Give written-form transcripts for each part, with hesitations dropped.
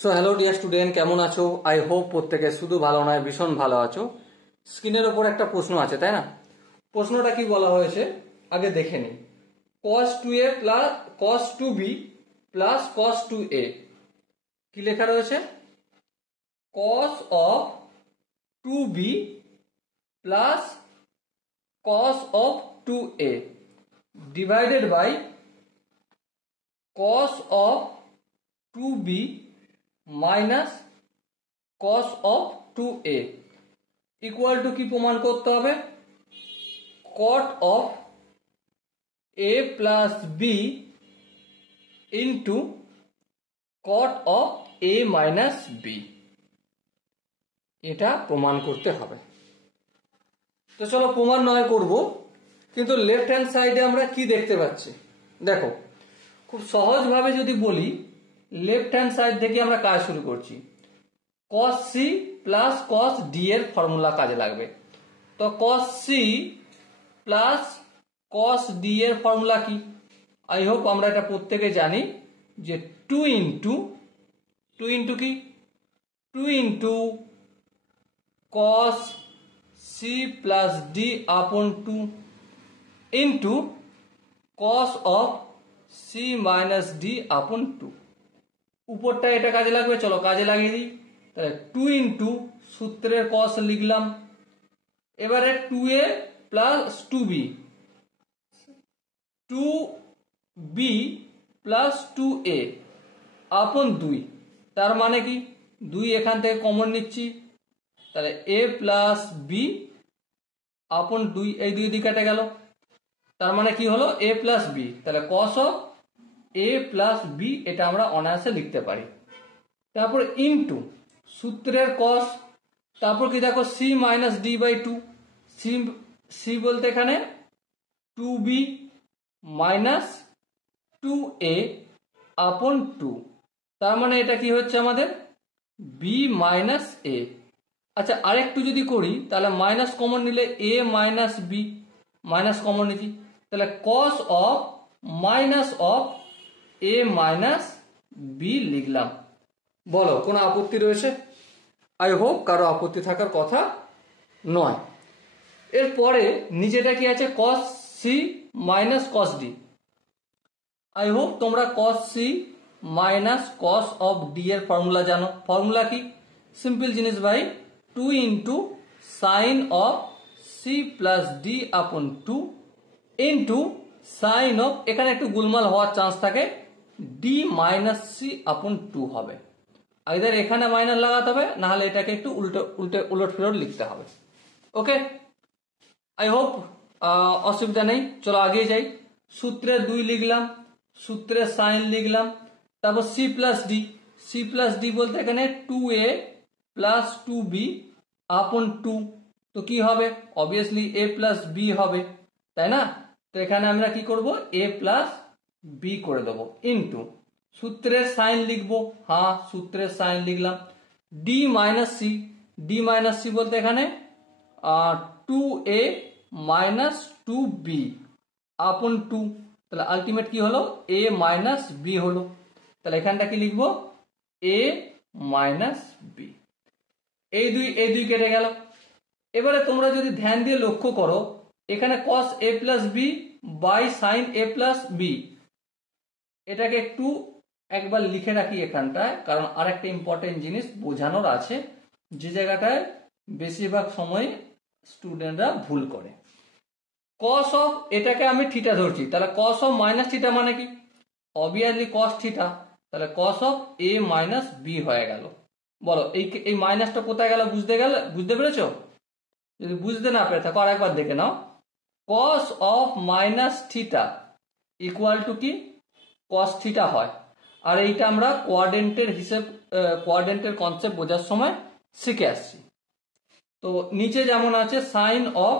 So hello dear student, কেমন আছো? I hope প্রত্যেকে শুধু ভালো নয় ভীষণ ভালো আছো। স্ক্রিনের ওপর একটা প্রশ্ন আছে, তাই না? প্রশ্নটা কি বলা হয়েছে আগে দেখে নিই। cos 2a plus cos 2b plus cos 2a কি লেখা রয়েছে? cos of 2b plus cos of 2a divided by cos of 2b minus cos of 2a equal to কি প্রমাণ করতে হবে? cot of a plus b into cot of a minus b, এটা প্রমাণ করতে হবে। তো চলো প্রমাণ নয় করব, কিন্তু লেফট হ্যান্ড সাইডে আমরা কি দেখতে পাচ্ছি দেখো। খুব সহজভাবে যদি বলি, লেফট হ্যান্ড সাইড থেকে আমরা কাজ শুরু করছি। cos c plus cos d এর ফর্মুলা কাজে লাগবে। তো cos c plus cos d এর ফর্মুলা কি? আই হোপ আমরা এটা প্রত্যেকে জানি যে 2 ইন্টু কি 2 into cos c plus d আপন 2 into cos of c minus d আপন 2। উপরটা এটা কাজে লাগবে, চলো কাজে লাগিয়ে দিই। তাহলে 2 ইন্টু সূত্রের cos লিখলাম, এবারে 2a plus 2b 2b plus 2a আপন 2, তার মানে কি 2 এখান থেকে কমন নিচ্ছি, তাহলে a প্লাস b আপন 2, এই 2 দিকে কেটে গেল, তার মানে কি হলো a প্লাস b। তাহলে cos of a plus b এটা আমরা অনায়াসে লিখতে পারি। তারপর ইন্টু সূত্রের cos, তারপর কি দেখো c minus d by 2, c বলতে এখানে 2b মাইনাস 2a আপন 2, তার মানে এটা কি হচ্ছে আমাদের b মাইনাস a। আচ্ছা আরেকটু যদি করি, তাহলে মাইনাস কমন নিলে a minus b, minus common নিচ্ছি, তাহলে cos of minus of a minus b লিখলাম। বলো কোনো আপত্তি রয়েছে? আই হোপ কারো আপত্তি থাকার কথা নয়। এরপরে নিচেটা কি আছে? cos c minus cos d। I hope তোমরা cos c minus cos of d এর ফর্মুলা জানো। ফর্মুলা কি? সিম্পল জিনিস ভাই, 2 into sign of c plus d আপন 2 ইন্টু সাইন অফ, এখানে একটু গোলমাল হওয়ার চান্স থাকে, d মাইনাস c আপন 2 হবে। আইদার এখানে মাইনাস লাগাতে হবে, না হলে এটাকে একটু উলট ফেরত লিখতে হবে। ওকে, আই হোপ অসুবিধা নেই। চলো আগে যাই। সূত্রে 2 লিখলাম, সূত্রে সাইন লিখলাম, তারপর c প্লাস d বলতে এখানে 2a প্লাস 2b আপন 2, তো কি হবে? অবভিয়াসলি a প্লাস b হবে, তাই না? তো এখানে আমরা কি করব? a প্লাস b করে দেবো ইন্টু সূত্রের সাইন লিখবো, হ্যাঁ সূত্রের সাইন লিখলাম, d মাইনাস c বলতে এখানে 2a মাইনাস 2b আপন 2, তাহলে আলটিমেট কি হলো? a মাইনাস b হলো। তাহলে এখানটা কি লিখবো? a minus b। এই দুই কেটে গেল। এবারে তোমরা যদি ধ্যান দিয়ে লক্ষ্য করো, এখানে cos a plus b by sine a plus b, এটাকে একটু একবার লিখে রাখি এখানটায়, কারণ আরেকটা ইম্পর্টেন্ট জিনিস বোঝানোর আছে, যে জায়গাটায় বেশিরভাগ সময় স্টুডেন্টরা ভুল করে। cos অফ, এটাকে আমি থিটা ধরছি, তাহলে cos অফ মাইনাস থিটা মানে কি? অবভিয়াসলি cos থিটা, তাহলে cos of a minus b হয়ে গেল। বলো এই মাইনাসটা কোথায় গেল? বুঝতে পেরেছো? যদি বুঝতে না পেরে থাকো আরেকবার দেখে নাও। cos of minus theta equal to কি? cos থিটা হয়। আর এইটা আমরা কোয়াড্রেন্টের কনসেপ্ট বোঝার সময় শিখে আসছি। তো নিচে যেমন আছে sine of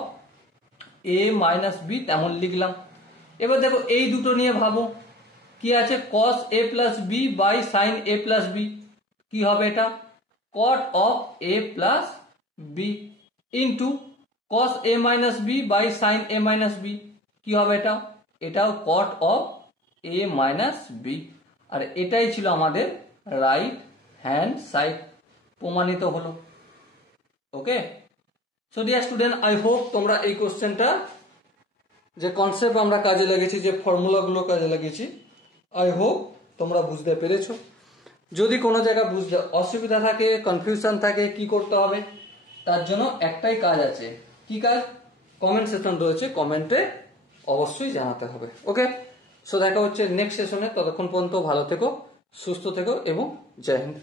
a minus b তেমন লিখলাম। এবার দেখো এই দুটো নিয়ে ভাবো, কি আছে? cos a plus b by sine a plus b, কি হবে এটা? cot of a plus b into cos a minus b by sine a minus b, কি হবে এটা? এটাও cot of a minus b। আর এটাই ছিল আমাদের রাইট হ্যান্ড সাইড প্রমাণিত হলো। Okay, so dear student, I hope তোমরা এই কোশ্চেনটা যে কনসেপ্ট আমরা কাজে লাগিয়েছি, যে ফর্মুলাগুলো কাজে লাগিয়েছি, আই হোপ তোমরা বুঝতে পেরেছো। যদি কোনো জায়গায় বুঝতে অসুবিধা থাকে, কনফিউশন থাকে, কি করতে হবে, তার জন্য একটাই কাজ আছে। কি কাজ? কমেন্ট সেকশন রয়েছে, কমেন্টে অবশ্যই জানাতে হবে। ওকে, সো দেখা হচ্ছে নেক্সট সেশনে। ততক্ষণ পর্যন্ত ভালো থেকো, সুস্থ থেকো এবং জয় হিন্দ।